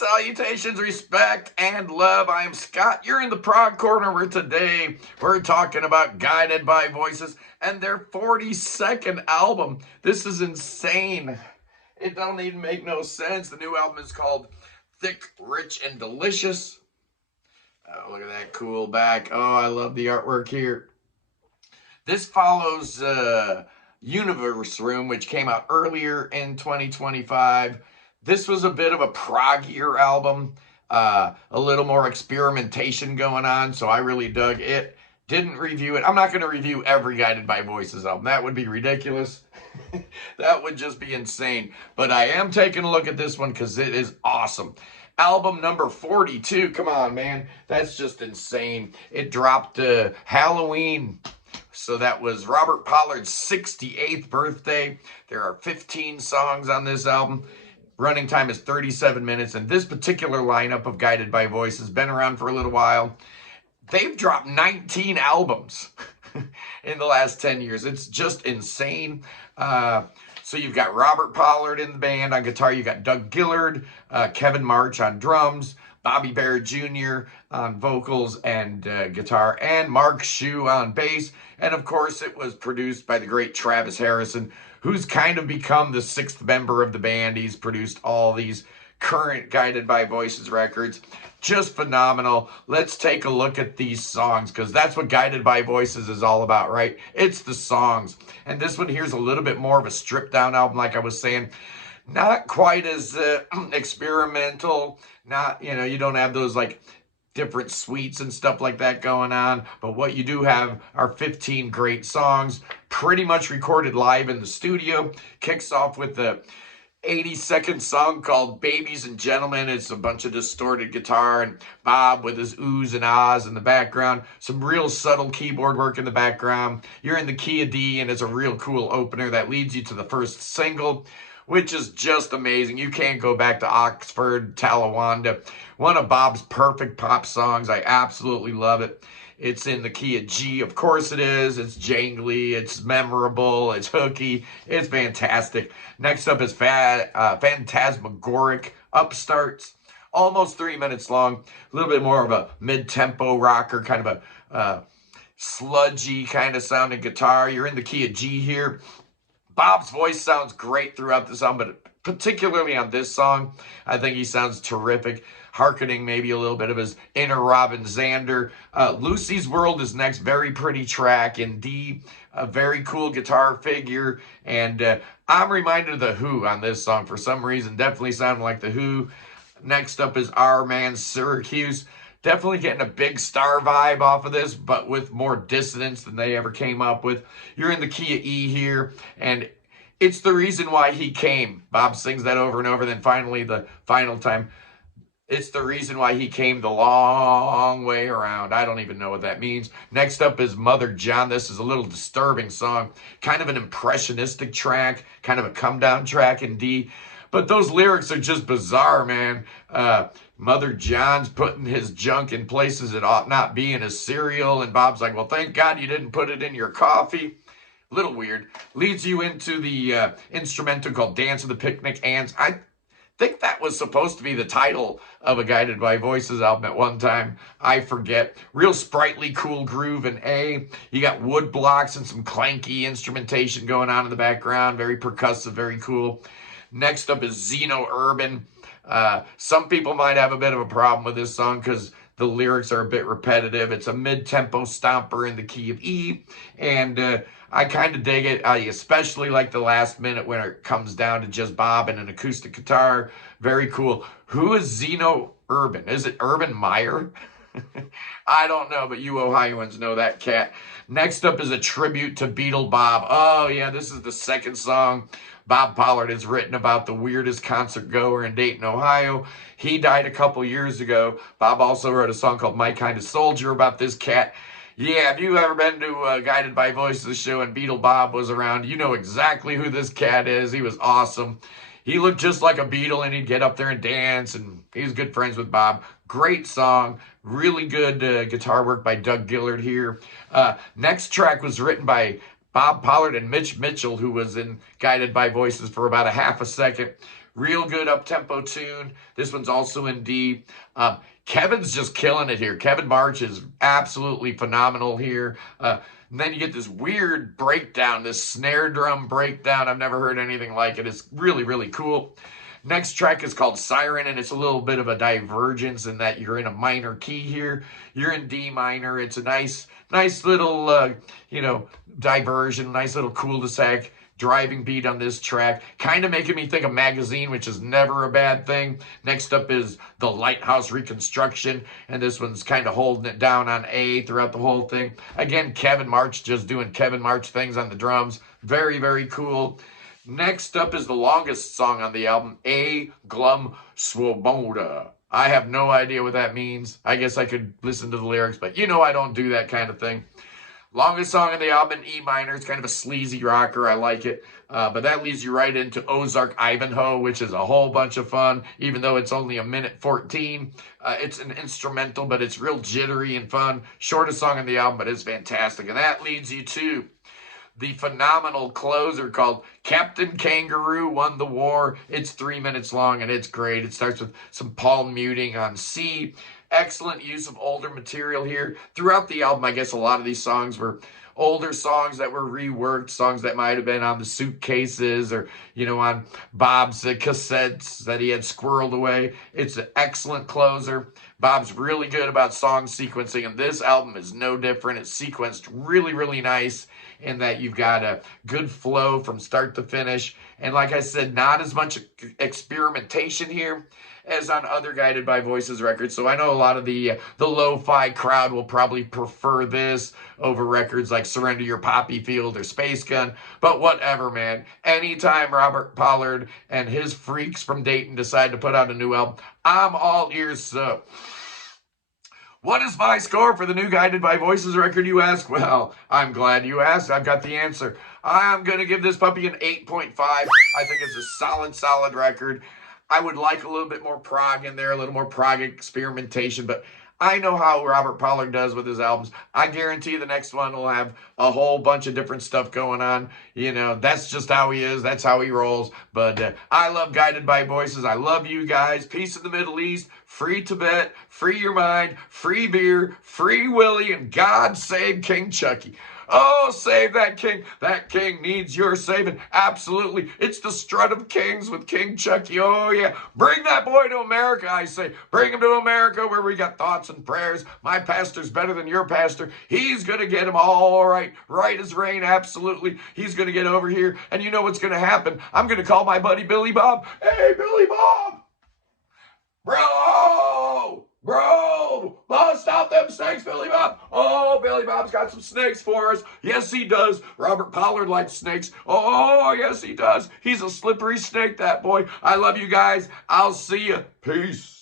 Salutations, respect, and love. I am Scott. You're in the Prog Corner where today we're talking about Guided by Voices and their 42nd album. This is insane. It don't even make no sense. The new album is called Thick, Rich, and Delicious. Oh, look at that cool back. Oh, I love the artwork here. This follows Universe Room, which came out earlier in 2025. This was a bit of a proggier album, a little more experimentation going on, so I really dug it. Didn't review it. I'm not going to review every Guided by Voices album. That would be ridiculous. That would just be insane. But I am taking a look at this one because it is awesome. Album number 42. Come on, man. That's just insane. It dropped Halloween. So that was Robert Pollard's 68th birthday. There are 15 songs on this album. Running time is 37 minutes. And this particular lineup of Guided by Voices has been around for a little while. They've dropped 19 albums in the last 10 years. It's just insane. So you've got Robert Pollard in the band on guitar. You got Doug Gillard, Kevin March on drums, Bobby Barrett Jr. on vocals and guitar, and Mark Shue on bass. And of course, it was produced by the great Travis Harrison, who's kind of become the sixth member of the band. He's produced all these current Guided by Voices records. Just phenomenal. Let's take a look at these songs, because that's what Guided by Voices is all about, right? It's the songs. And this one here's a little bit more of a stripped down album, like I was saying. Not quite as experimental. Not, you don't have those like different suites and stuff like that going on. But what you do have are 15 great songs, pretty much recorded live in the studio. Kicks off with the 80-second song called Babies and Gentlemen. It's a bunch of distorted guitar and Bob with his oohs and ahs in the background. Some real subtle keyboard work in the background. You're in the key of D, and it's a real cool opener that leads you to the first single, which is just amazing. You can't go back to Oxford, Talawanda. One of Bob's perfect pop songs. I absolutely love it. It's in the key of G. Of course it is. It's jangly. It's memorable. It's hooky. It's fantastic. Next up is Phantasmagoric Upstarts. Almost 3 minutes long. A little bit more of a mid-tempo rocker, kind of a sludgy kind of sounding guitar. You're in the key of G here. Bob's voice sounds great throughout this album, but particularly on this song, I think he sounds terrific, hearkening maybe a little bit of his inner Robin Zander. Lucy's World is next, very pretty track in D, a very cool guitar figure, and I'm reminded of The Who on this song for some reason, definitely sounding like The Who. Next up is Our Man Syracuse. Definitely getting a big star vibe off of this, but with more dissonance than they ever came up with. You're in the key of E here, and it's the reason why he came. Bob sings that over and over, then finally the final time. It's the reason why he came the long way around. I don't even know what that means. Next up is Mother John. This is a little disturbing song. Kind of an impressionistic track, kind of a come down track in D. But those lyrics are just bizarre, man. Mother John's putting his junk in places it ought not be in his cereal. And Bob's like, well, thank God you didn't put it in your coffee. Little weird. Leads you into the instrumental called Dance of the Picnic Ants. I think that was supposed to be the title of a Guided by Voices album at one time. I forget. Real sprightly, cool groove in A. You got wood blocks and some clanky instrumentation going on in the background. Very percussive, very cool. Next up is Xeno Urban. Some people might have a bit of a problem with this song because the lyrics are a bit repetitive. It's a mid-tempo stomper in the key of E, and I kind of dig it. I especially like the last minute when it comes down to just Bob and an acoustic guitar. Very cool. Who is Xeno Urban? Is it Urban Meyer? I don't know, but you Ohioans know that cat. Next up is a tribute to Beatle Bob. Oh, yeah, this is the second song Bob Pollard has written about the weirdest concert goer in Dayton, Ohio. He died a couple years ago. Bob also wrote a song called My Kind of Soldier about this cat. Yeah, if you ever been to Guided by Voices show and Beatle Bob was around, you know exactly who this cat is. He was awesome. He looked just like a Beatle, and he'd get up there and dance, and he was good friends with Bob. Great song. Really good guitar work by Doug Gillard here. Next track was written by Bob Pollard and Mitch Mitchell, who was in Guided by Voices for about a half a second. Real good up-tempo tune. This one's also in D. Kevin's just killing it here. Kevin March is absolutely phenomenal here. And then you get this weird breakdown, this snare drum breakdown. I've never heard anything like it. It's really, really cool. Next track is called Siren, and it's a little bit of a divergence in that you're in a minor key here. You're in D minor. It's a nice little, diversion, nice little cul-de-sac driving beat on this track, kind of making me think of Magazine, which is never a bad thing. Next up is The Lighthouse Reconstruction, and this one's kind of holding it down on A throughout the whole thing. Again, Kevin March just doing Kevin March things on the drums. Very, very cool. Next up is the longest song on the album, A Glum Swoboda. I have no idea what that means. I guess I could listen to the lyrics, but I don't do that kind of thing. Longest song on the album in E minor. It's kind of a sleazy rocker. I like it. But that leads you right into Ozark Ivanhoe, which is a whole bunch of fun, even though it's only 1:14. It's an instrumental, but it's real jittery and fun. Shortest song on the album, but it's fantastic. And that leads you to the phenomenal closer called Captain Kangaroo Won the War. It's 3 minutes long, and it's great. It starts with some palm muting on C. Excellent use of older material here. Throughout the album, I guess a lot of these songs were older songs that were reworked, songs that might have been on the suitcases or, on Bob's cassettes that he had squirreled away. It's an excellent closer. Bob's really good about song sequencing, and this album is no different. It's sequenced really, really nice in that you've got a good flow from start to finish. And like I said, not as much experimentation here as on other Guided by Voices records. So I know a lot of the lo-fi crowd will probably prefer this over records like Surrender Your Poppy Field or Space Gun. But whatever, man. Anytime Robert Pollard and his freaks from Dayton decide to put out a new album, I'm all ears. So what is my score for the new Guided by Voices record, you ask? Well, I'm glad you asked. I've got the answer. I'm going to give this puppy an 8.5. I think it's a solid record. I would like a little bit more prog in there, a little more prog experimentation, but I know how Robert Pollard does with his albums. I guarantee the next one will have a whole bunch of different stuff going on. That's just how he is. That's how he rolls. But I love Guided by Voices. I love you guys. Peace in the Middle East. Free Tibet. Free your mind. Free beer. Free Willie. And God save King Chucky. Oh, save that king. That king needs your saving. Absolutely. It's the strut of kings with King Chucky. Oh, yeah. Bring that boy to America, I say. Bring him to America where we got thoughts and prayers. My pastor's better than your pastor. He's going to get him all right. Right as rain. Absolutely. He's going to get over here. And you know what's going to happen? I'm going to call my buddy Billy Bob. Hey, Billy Bob. Bro, bust out them snakes, Billy Bob. Oh, Billy Bob's got some snakes for us. Yes, he does. Robert Pollard likes snakes. Oh, yes, he does. He's a slippery snake, that boy. I love you guys. I'll see you. Peace.